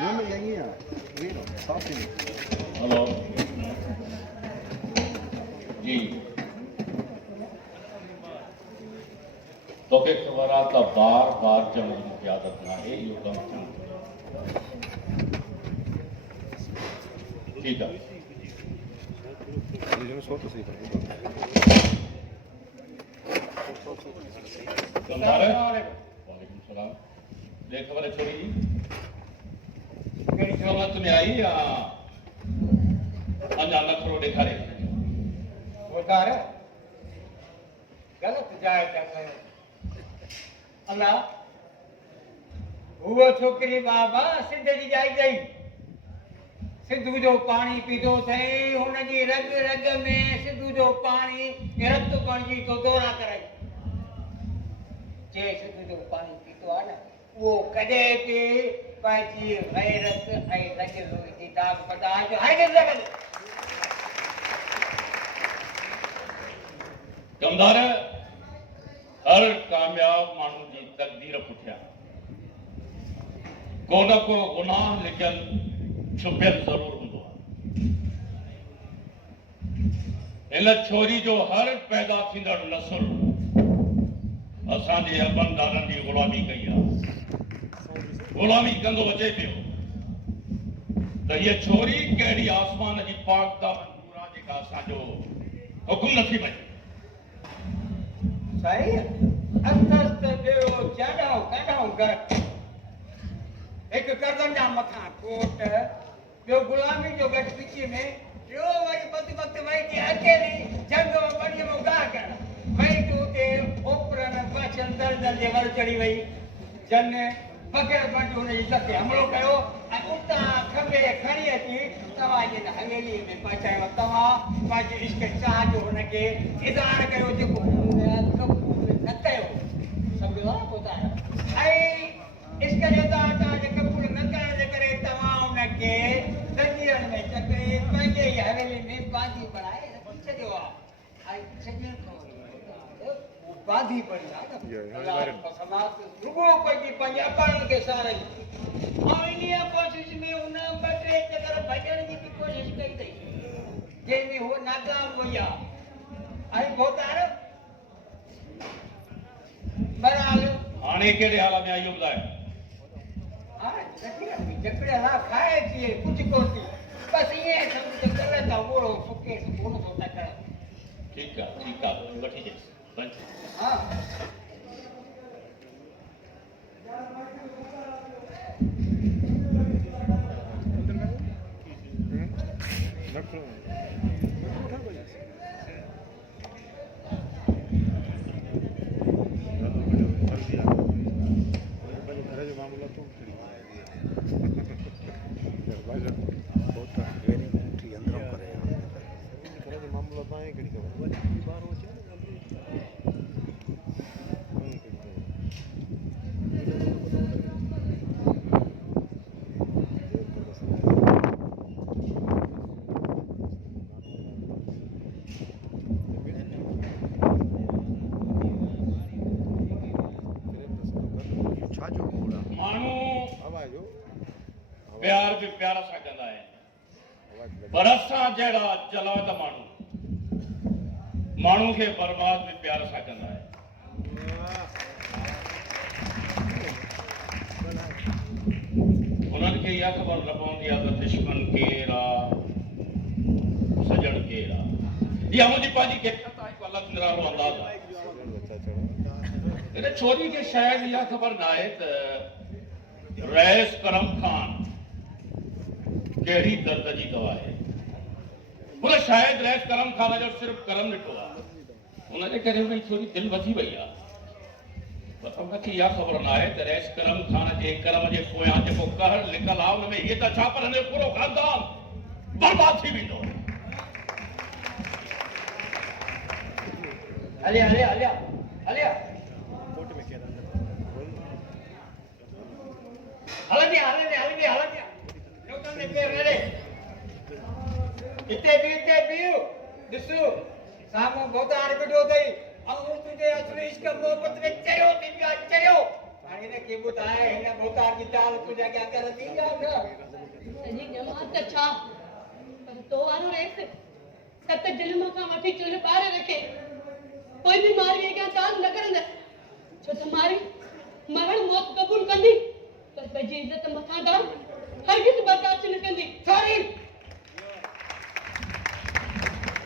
Hello जी तोखे ख़बर आहे त बार बार चवण जी आदत न आहे इहो कमु ठीकु आहे वालेकुम सलाम दे ख़बर है छोरी जी समझ में आई या अञा नखरो ॾेखारे ॿुधार ग़लति जाइ था कयो अला उहो छोकिरी बाबा सिंध जी जाइ गई सिंधु जो पाणी पीतो अथई हुनजी रग रग में सिंधु जो पाणी रत बणिजी तो दौरा कराई जे सिंधु जो पाणी पीतो आहे न उहो कॾहिं बि पंहिंजी गैरत ऐं रग लोही जी दाग बर्दाश्त हरगिज़ न कंदो कमदार हर कामयाब माण्हू जी तकदीर पुठियां को न को गुनाह लिखियल छुपियल ज़रूर हूंदो आहे हिन छोरी जो हर पैदा थींदड़ नसुल असांजे अबनि ॾाॾनि जी ग़ुलामी कई आहे ग़ुलामी कंदो अचे पियो त हीअ छोरी कहिड़ी आसमान जी पाक दामन नूर आहे जेका असांजो हुकुम नथी मञे सही अस्तस्त ॿियो चढ़ो कढो घर हिकु कर्ज़नि जा मथां कोट ॿियो गुलामी जो गॾु विच में ॿियो वरी बदबख़्त वई थी अकेली जंग ॿणीअ में गाह करणु वई तूं हुते ओपरनि बचनि दर्दनि जे वर चढ़ी वई जन बग़ैर बंड हुनजी सते हमिलो कयो ऐं उतां खंबे खणी अची तव्हांजी हिन हवेलीअ में पहुचायो तव्हां पंहिंजे इश्क चाह जो हुनखे इज़हार कयो जेको कबूल न कयो सम्झो आहे ॿुधायो ऐं इश्क जो तव्हांजे कबूल न करण जे करे तव्हां हुनखे दंजीरनि में चकरे पंहिंजे ई हवेली में बांधी बणाए रखी छॾियो आहे ऐं छॾण खां बांधी पड़ी आहे समाज रुगो पंहिंजी पंहिंजे अपारनि खे साराई ऐं इन कोशिश में हुन ॿ टे चकर भॼण जी बि कोशिशि कई अथई जंहिंमें उहो नाकाम हुई आहे ऐं भोतार बहरहाल हाणे कहिड़े हाल में आहे इहो ॿुधायो जकड़े हला खाए थी कुझु कोन थी बसि ईअं सम्झ करे त ओड़ो सुके कोन थो तकड़ ठीकु आहे वठी जेसि हा प्यार भी प्यार सां कंदा आहिनि पर असां जहिड़ा जलाद माण्हू खे बर्बाद भी प्यार सां कंदा आहिनि उन्हनि खे इहा ख़बर न पवंदी आहे त दुश्मन केरु आहे सजण केरु आहे इहा मुंहिंजी पंहिंजी केतिरा हिकु अलॻि निरालो अंदाज़ आहे हिन छोरी खे शायदि इहा ख़बर न आहे त रईस करम खान कहिड़ी दर्द जी दवा आहे हुन शायदि रईस करम खान जो सिर्फ़ु करम ॾिठो आहे हुनजे करे हुन छोरी दिलि वधी वई आहे पर हुनखे इहा ख़बर न आहे त रईस करम खान जे करम जे पोयां जेको कहर लिखल आहे हुन में हीअ त छा पर हिन जो पूरो ख़ानदान बर्बाद थी वेंदो हलिया हलिया हलिया हलिया हलंदी हलंदी हलंदी हलंदी लोटन पे रेड़े इते भी ॾिसो साम्हूं बहुत आर बिठो अथई ऐं तुंहिंजे असली इश्क मोहबत में चरियो थी पियो चरियो हाणे ने के ॿुधाए हिन भोतार जी चाल तुंहिंजे अॻियां करे थी ॼाण सॼी जमात छा पर तो वारो रेस सत ज़ुल्म खां वठी चुल्ह ॿार रखे कोई बि मारी अॻियां दान न करंदसि छो त मारी मरण मौत क़बूल कंदी पर पंहिंजी इज़त मथां दान हरगिज़ बर्दाश्त न कंदी सॉरी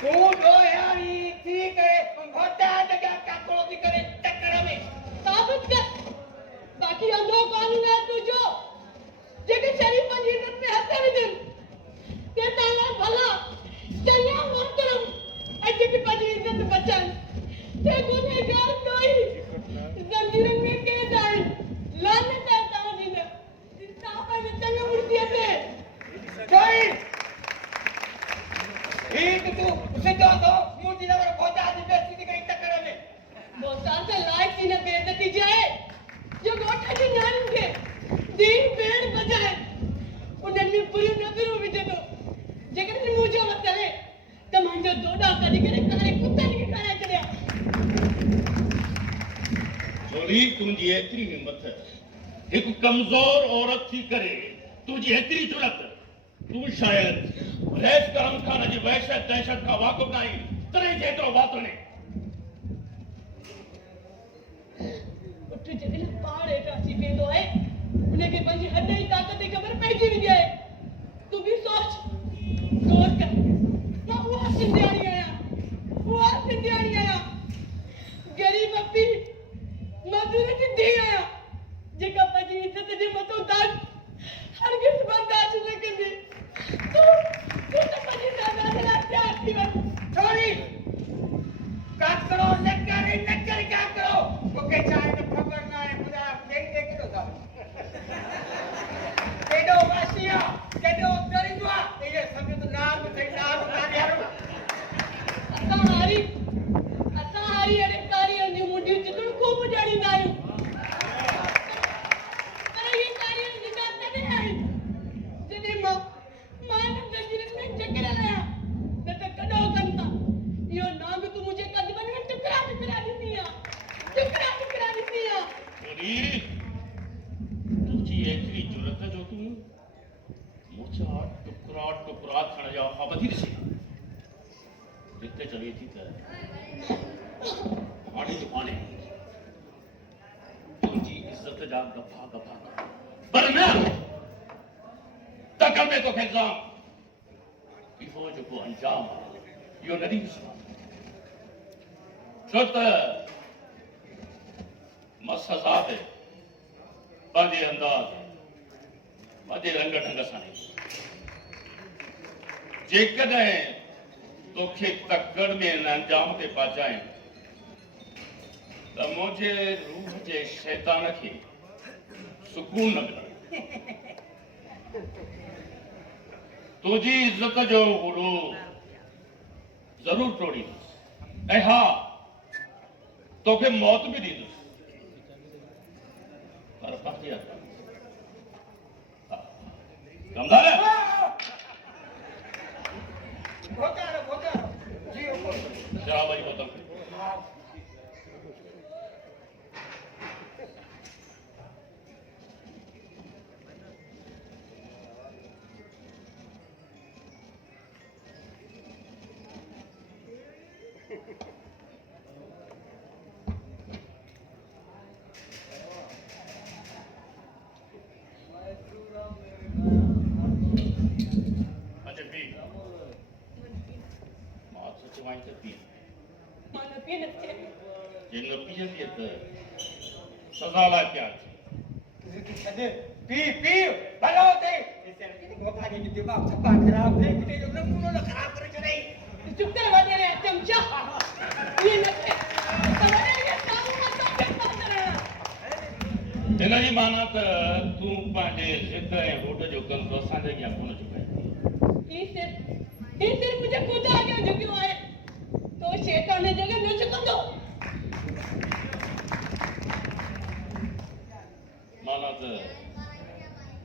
तूं जो यारी थी करे भोतार जॻह काकड़ो थी करे टकर में साबित कर बाक़ी अंधो कानून है तुझो जेके शरीफन जी इज़त में हथ विझनि ते ताला भला चङा मोहतरम ऐं जेके पंहिंजी इज़त बचाइनि ते गुनहगार कोई ज़ंजीरनि में कैद आहिनि लानत आहे तव्हांजी न इंसाफ़ में चङो मुर्दीअ ते सॉरी ठीक तू सिद्धो तो मुंहिंजी नवर भोतार जी बेइज्जती थी कई टकर में मोहतार से लायक थी न बेइज्जती जाए जो ॻोठ जी न्याणियुनि खे दीन पेड़ बजाए उन्हनि में बुरियूं नज़रूं विझे थो जेकॾहिं मुंहिंजो वसले त मुंहिंजो दोॾा कढी करे कारे कुतनि खे खाराए छॾिया छोरी तुंहिंजी एतिरी हिम्मत हिकु कमज़ोर औरत थी करे तुंहिंजी एतिरी जुरत तूं शायदि रैस करम खान जी वहशत दहशत खां वाक़ुफ़ न आहीं तॾहिं जेतिरो वातुणे उठ जॾहिं पहाड़ हेठां अची वेंदो आहे उनखे पंहिंजी हद जी ताक़त जी ख़बर पइजी वेंदी आहे तूं बि सोच गौर कर मां उहा सिंधियाणी आहियां ग़रीब पीउ मज़दूर जी धीउ आहियां जेका पंहिंजी इज़त जे मथां दाग हरगिज़ बर्दाश्त न कंदी तूं त पंहिंजी दादा जे लाइ तयार थी वञ सॉरी काकड़ो न कर काकड़ो तोखे चाहे त ख़बर न आहे ॿुधाए केॾो केॾो था केॾो वासी आहे केॾो दरिंदो आहे इहे सम्झ त नाम अथई नाम कान्हे असां हारी अहिड़े कारीअ जूं मुंडियूं चितड़ खूब ॼाणींदा आहियूं पर इहे कारीअ जी ॻाल्हि तॾहिं आहे जॾहिं मां हिन ज़ंजीरनि में जकड़ियल आहियां न त कॾो कनि था इहो नांग तूं मुंहिंजे क़दमनि में टुकड़ा ॾिनी आहे छोरी तुंहिंजी एतिरी जुरत जो तूं मुंहिंजा टुकड़ा थियण जा ख़्वाब थी ॾिसी हिते चवे थी त हाणे तुंहिंजी इज़त जा गफ़ा पर न त कल में तोखे इल्ज़ाम इहो जेको अंजाम आहे इहो न ॾींदुसि छो त मां सज़ा ते पंहिंजे अंदाज़ पंहिंजे रंग ढंग सां जेकॾहिं तोखे तकड़ में हिन अंजाम ते पहुचाए त मुंहिंजे रूह जे शैतान खे सुकून न मिलंदो तुंहिंजी इज़त जो गुरू ज़रूर तोड़ींदुसि ऐं हा तोखे मौत बि ॾींदुसि पर पंहिंजे हथ कमदार भोतार जी जा भाई गौतम सज़ा लाइ तयार छॾे पी भलो थिए भोतार जी दिमाग़ सफ़ा ख़राब थिए किथे जो नमूनो न ख़राब करे छॾई चुप कर वॾेरे चमचा ये न थे हिन जी माना त तूं पंहिंजे ज़िद ऐं होड जो कंदो असांजे अॻियां कोन चुकाए ही सिर्फ मुझे खुद आगे झुकियो आहे तो शैतान ने जगह न झुकंदो माना त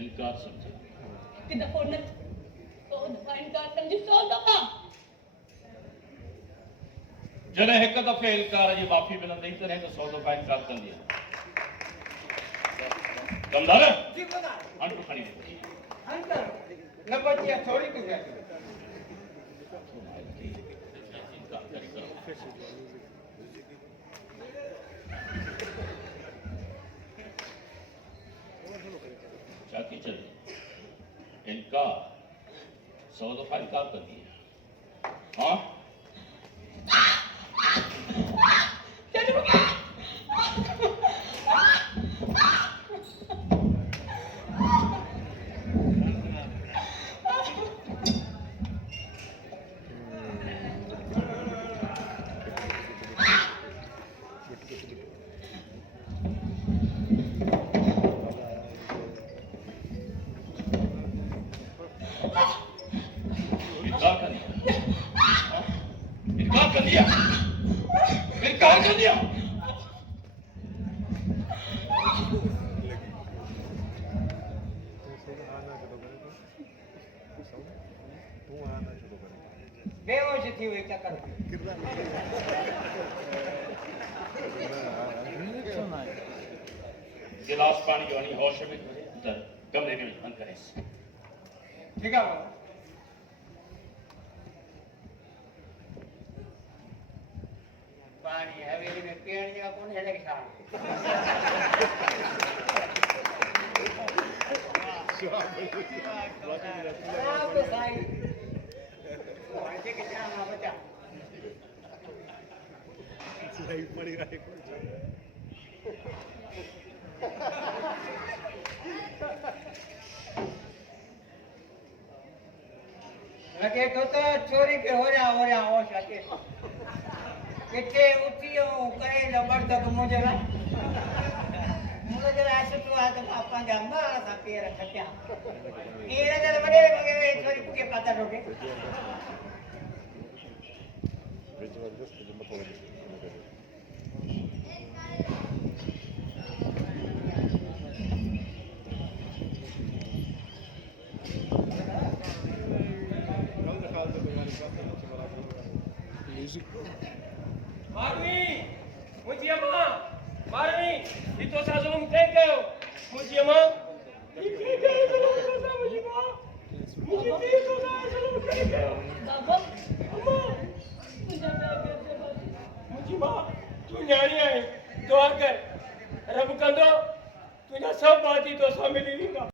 इनकार समझे कि दफ़ो न तो दफ़ा इनकार समझी 100 दफ़ा जॾहिं हिकु दफ़े इनकार जी माफ़ी मिलंदी तॾहिं त 100 दफ़ा इनकार कंदी कमदार जी खुदा अंट खणी अंतर न बचिया थोड़ी तू है जाके चले इनका 100 दफा इनकार कर दिया हाँ इनकार कर दिया हाँ? इनकार कर दिया इनकार कर दिया बेहोश थी हुई क्या कर गिलास पानी जो नहीं होश में अंदर कमरे में बंद करें ठीक है बाबा पानी हवेली में पीने जगह कौन है लेके शाम आप साई ऐसे के जाना बचा सही पड़ी रहा है लगे तो चोरी के हो जा हो सके किथे उठियो करे लबड़ तक मुझे ना मुझे जरा ऐसे तो आ तो पापा जम्मा था पैर खट्या ये जरा बड़े मगे चोरी के पता रोके Marmi, muji ama, Marmi, itu sazum tengkau, muji ama. Ini tengkau sazum muji ama, muji tengkau sazum tengkau. बाबा Ama, मुझे muji ama, tu nyari ay, doa कर, रब कंदो, तुझा सब बाती तो सब मिली